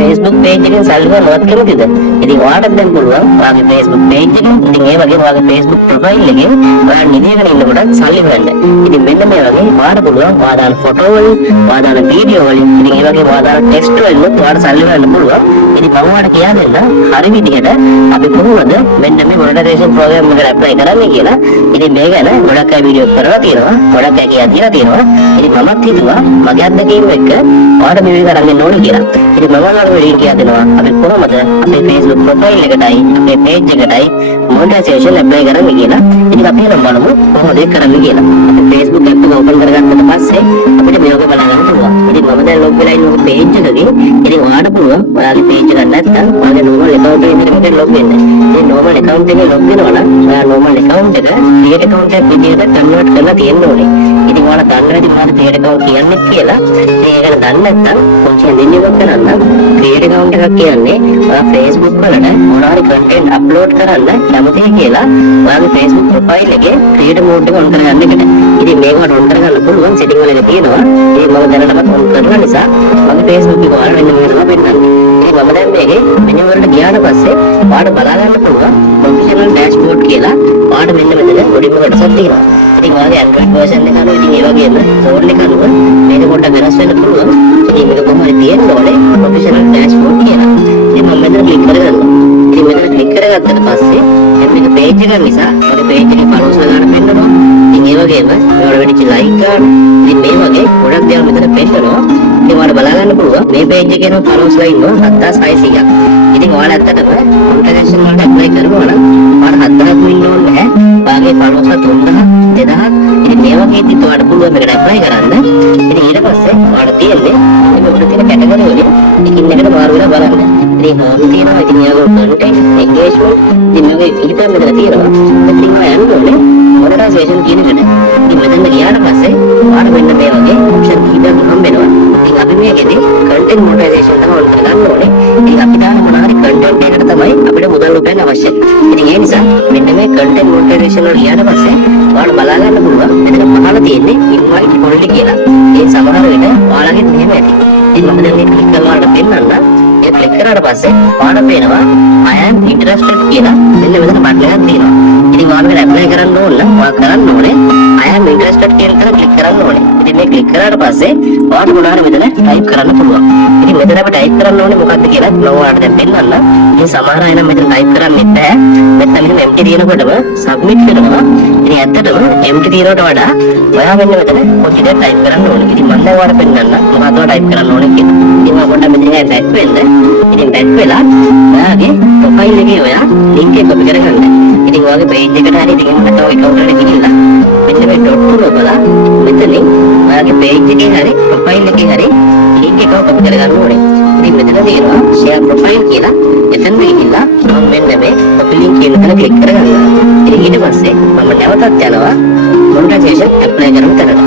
Facebook page එකෙන් සල්ලි ගන්නවත් කැමතිද? ඉතින් ඔයාලට දැන් පුළුවන් ඔයාගේ Facebook page එකෙන් ඉතින් ඒ වගේම ඔයාගේ Facebook profile එකෙන් ඔයාලා නිදියගෙන ඉන්නකොට සල්ලි හොයන්න. ඉතින් මෙන්න මේ වගේ ඔයාලට පුළුවන් ඔයා දාන ෆොටෝ වලින්, ඔයා දාන වීඩියෝ වලින්, ඉතින් ඒ වගේම ඔයා දාන ටෙක්ස්ට් වලින් ඔයාලට සල්ලි හොයන්න පුළුවන්. ඉතින් මම ඔයාලට කියා දෙන්න හරි විදිහට අපි කොහොමද මෙන්න මේ මොනටයිසේෂන් ප්‍රෝග්‍රෑම් එකට ඇප්ලයි කරන්නේ කියලා. ඉතින් මේ ගැන ගොඩක් අය වීඩියෝ කරලා තියෙනවා, ගොඩක් අය කියලා තියෙනවා. ඉතින් මමත් හිතුවා මගේ අත්දැකීම් එක්ක ඔයාලට මේ විදිහට අරන් ඕනේ කියලා. ඉතින් මම ඔයාලට වීඩියෝ කියා දෙනවා අපි කොහොමද අපේ Facebook profile එකටයි අපේ page එකටයි monetization apply කරන්නේ කියලා. ඉතින් අපි නම් බලමු කොහොමද ඒක කරන්නේ කියලා. අපි Facebook app එක open කරගත්තට පස්සේ අපිට මේක බලා ගන්න පුළුවන්. ඉතින් මම දැන් log වෙලා ඉන්න page එකකින් ඉතින් ඔයාලට පුළුවන් ඔයාගේ page එක නැත්නම් ඔයාගේ normal account එකකට log වෙන්න. මේ normal account එකේ log වෙනවා නම් ඔයා normal account එක create account එකක් විදිහට convert කරලා තියෙන්න ඕනේ. ඉතින් ඔයාලා දන්න ඇති මොනවද create account කියන්නේ කියලා. ඒක ගැන දන්නේ නැත්නම් කොහොමද දෙන්නේ කරන්න create account එකක් කියන්නේ ඔයා Facebook වලට මොනවාරි content upload කරන්න කැමතියි කියලා ඔයාගේ Facebook profile එකේ create mode එක on කරගන්න එකට. ඉතින් මේකට on කරගන්න පුළුවන් setting වල තියෙනවා. ඒක මම දැනටමත් on කරලා නිසා මගේ Facebook එක ඔයාලා මෙන්න මේක තමයි පෙන්නන්නේ. ඉතින් මම දැන් මේකේ menu වලට ගියාට පස්සේ ඔයාලට බලා ගන්න පුළුවන් professional dashboard කියලා ඔයාලට මෙන්න මෙතන පොඩි කොටසක් තියෙනවා. ඉතින් ඔයාගේ Android version එක අනුව ඉතින් ඒ වගේම phone එක අනුව මේක පොඩ්ඩක් වෙනස් වෙන්න පුළුවන්. ඉතින් මේක කොහොමද තියෙන්න ඕනේ professional dashboard කියලා. ඉතින් මම මෙතන ක්ලික් කරගන්නවා. ඉතින් මෙතන ක්ලික් කරගත්තට පස්සේ මේක page එක නිසා මගේ page එකේ followers ගන්න පෙන්නනවා. ඉතින් ඒ වගේම මේවල වෙච්ච like ගන්න. ඉතින් මේ වගේ ගොඩක් දේවල් මෙතන පෙන්නනවා. ඉතින් ඔයාලට බලා ගන්න පුළුවන් මේ page එකේ නෝ followers ලා ඉන්නවා 7600ක්. ඉතින් ඔයාලා ඇත්තටම monetization වලට apply කරනවා නම් ඔයාලා 7000ක් ඉන්න ඕනේ නැහැ. ඔයාගේ followers ලා 3000 2000 ඉතින් මේ වගේ ඉතින් ඔයාලට පුළුවන් මේකට apply කරන්න. ඉතින් ඊට පස්සේ ඔයාලට තියෙන්නේ මේ උඩ තියෙන කැටගරි වලින් එකින් එකට මාරු වෙලා බලන්න. ඉතින් හෝම් තියෙනවා. ඉතින් ඒගොල්ලෝ content engagement ඉතින් මේකේ පිළිපැද මෙතන තියෙනවා. ඉතින් මම යන්නේ monetization කියන එකට. ඉතින් මෙතන ගියාට පස්සේ ඔයාලට මෙන්න මේ වගේ option කීපයක් හම්බ වෙනවා. ඉතින් අපි මේකෙදී content monetization තමයි on කරන්න ඕනේ. ඉතින් අපි දාන මොනවාරි content එකකට තමයි අපිට මුදල් උපයන්න අවශ්‍යයි. ඉතින් ඒ නිසා මෙන්න මේ content monetization වල ගියාට පස්සේ ඔයාලට බලා ගන්න පුළුවන් මෙතන පහළ තියෙන්නේ invite only කියලා. ඒ සමහර විට ඔයාලගේ මෙහෙම ඇති. ඉතින් මම දැන් මේක ක්ලික් කරලා ඔයාලට පෙන්නන්න. ඒ ක්ලික් කරාට පස්සේ ඔයාලට පේනවා I am interested කියලා මෙන්න මෙතන බටන් එකක් තියෙනවා. ඉතින් ඔයාලට apply කරන්න ඕන නම් ඔයා කරන්න ඕනේ I am interested කියලා ක්ලික් කරන්න ඕනේ. ඉතින් මේ ක්ලික් කරාට පස්සේ ඔයාලට මොනවාරි මෙතන type කරන්න පුළුවන්. ඉතින් මෙතන අපි type කරන්න ඕනේ මොකක්ද කියලා මම ඔයාලට දැන් පෙන්නන්න. ඉතින් සමහර අය නම් මෙතන type කරන්නේ නැහැ. මෙතන මෙහෙම empty තියෙනකොටම submit කරනවා. ඉතින් ඇත්තටම empty තියෙනවට වඩා ඔයා මෙන්න මෙතන පොඩි දෙයක් type කරන්න ඕනේ. ඉතින් මම දැන් ඔයාලට පෙන්නන්න මොකක්ද ඔයා type කරන්න ඕනේ කියලා. ඉතින් මම පොඩ්ඩක් මෙතන back වෙන්න. ඉතින් back වෙලා ඔයාගේ profile එකේ ඔයා link එක copy කරගන්න. ඉතින් ඔයාගේ page එකට හරි ඉතින් මට ඔය account එකට ගිහිල්ලා මෙන්න මේ dot tool ඔබලා මෙතනින් ඔයාගේ page එකේ හරි profile එකේ හරි link එක copy කරගන්න ඕනේ. ඉතින් මෙතන තියෙනවා share profile කියලා. එතන ගිහිල්ලා මම මෙන්න මේ copy link කියන තැන click කරගන්නවා. ඉතින් ඊට පස්සේ මම නැවතත් යනවා monetization apply කරන තැනට.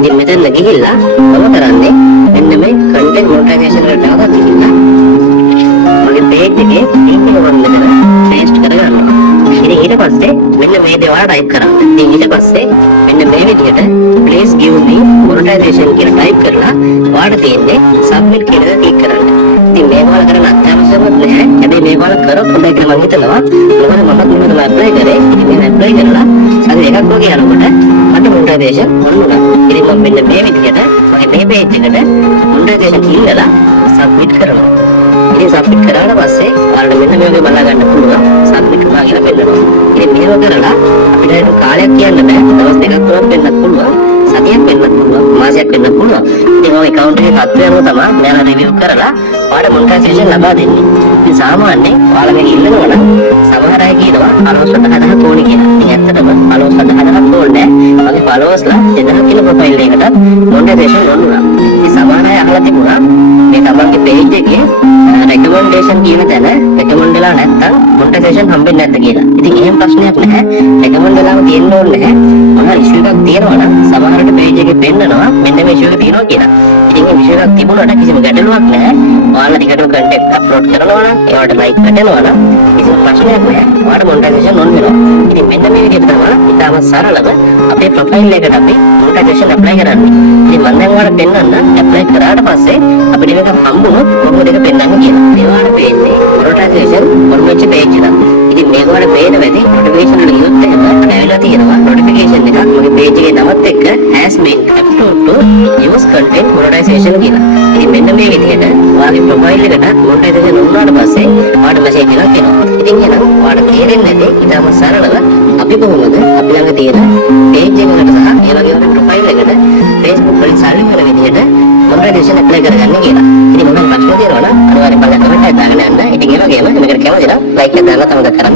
ඉතින් මෙතන ගිහිල්ලා මම කරන්නේ මෙන්න මේ content monetization වලට නැවතත් ගිහිල්ලා මගේ page එකේ link එක වань මෙතන paste කරගන්නවා. ඉතින් ඊට පස්සේ මෙන්න මේ දේ ඔයාලා type කරන්න. ඉතින් ඊට පස්සේ මෙන්න මේ විදිහට please give me monetization කියලා type කරලා ඔයාලට තියෙන්නේ submit කියන එක ක්ලික් කරන්න. ඉතින් මේක වල කරන්න අත්‍යවශ්‍යමත් නැහැ. හැබැයි මේක වල කරොත් හොඳයි කියලා මම හිතනවා. මොකද මමත් මේකට apply කරේ. ඉතින් මේ apply කරලා සති එකක් වගේ යනකොට මට monetization වුණා. ඉතින් මම මෙන්න මේ විදිහට මගේ මේ page එකට monetization කියලා submit කරනවා. ඉතින් submit කරාට පස්සේ ඔයාලට මෙන්න මේ වගේ බලා ගන්න පුළුවන් submit කරනවා කියලා පෙන්නනවා. ඉතින් මේව කරලා අපිට ඒක කාලයක් කියන්න බෑ. දවස් දෙකක් තුනක් වෙන්නත් පුළුවන්. සතියක් වෙන්නත් පුළුවන්. මාසයක් වෙන්නත් පුළුවන්. ඉතින් ඔය account එකේ තත්ත්වය අනුව තමයි මෙයාලා review කරලා ඔයාලට monetization ලබා දෙන්නේ. ඉතින් සාමාන්‍යයෙන් ඔයාලා මේක ඉල්ලනවා නම් සමහර අය කියනවා 50000ක් ඕනේ කියලා. ඉතින් ඇත්තටම 50000ක් ඕනේ නැහැ. මගේ followers ලා 2000 කියලා profile එකකට monetization වුණා. ඉතින් සමහර අය අහලා තිබුණා මේ තමන්ගේ page එකේ recommendation කියන තැන රෙකමන්ඩ් වෙලා නැත්තම් මොනිටයිසේෂන් හම්බෙන්නේ නැද්ද කියලා. ඉතින් එහෙම ප්‍රශ්නයක් නැහැ. රෙකමන්ඩ් වෙලාම තියෙන්න ඕනේ නැහැ. මොනවා ඉෂුව එකක් තියෙනවා නම් සමහරට පේජ් එකේ පෙන්නනවා මෙන්න මේ ඉෂුව එක තියෙනවා කියලා. ඉතින් මේ ඉෂුව එකක් තිබුණාට කිසිම ගැටලුවක් නැහැ. ඔයාලා ටිකටම කන්ටෙන්ට් අප්ලෝඩ් කරනවා නම් ඒවට ලයික් වැටෙනවා නම් කිසිම ප්‍රශ්නයක් නැහැ. ඔයාලට මොනිටයිසේෂන් ඔන් වෙනවා. ඉතින් මෙන්න මේ විදිහට තමයි ඉතාම සරලව අපේ ප්‍රොෆයිල් එකට අපි මොනිටයිසේෂන් ඇප්ලයි කරන්නේ. ඉතින් මම දැන් ඔයාලට පෙන්නන්න ඇප්ලයි කරාට පස්සේ අපිට මේක හම්බුනොත් කොහොමද ඒක පෙන්නන්නේ කියලා. මේ ඔයාලට පේන්නේ මොනිටයිසේෂන් ඔන් වෙච්ච පේජ් එකක්. ඉතින් මේක ඔයාලට පේන වෙලේ නොටිෆිකේෂන් වල ගියොත් එහෙම ඇවිල්ලා තියෙනවා නොටිෆිකේෂන් එකක් මගේ පේජ් එකේ නමත් එක්ක has been uploaded to use content monetization කියලා. ඉතින් මෙන්න මේ විදිහට ඔයාගේ ප්‍රොෆයිල් එකට මොනිටයිසේෂන් වුණාට පස්සේ ඔයාලට මෙසේජ් එකක් එනවා. ඉතින් එහෙනම් ඔයාලට තේරෙන්නේ නැති ඉතාලම සරලව අපි කොහොමද අපි ළඟ තියෙන පේජ් එකකට සහ ඒ වගේම ප්‍රොෆයිල් එකට Facebook වලින් සල්ලි වෙන විදිහට මොනිටයිසේෂන් ඇප්ලයි කරගන්න කියලා. ඉතින් මොකක්ද ප්‍රශ්න තියෙනවා නම් අනිවාර්යයෙන් බලන්න කමෙන්ට් එකක් දාගෙන යන්න. ඉතින් ඒ වගේම මේකට කැමති නම් ලයික් එක දාලා තමයි කරන්න.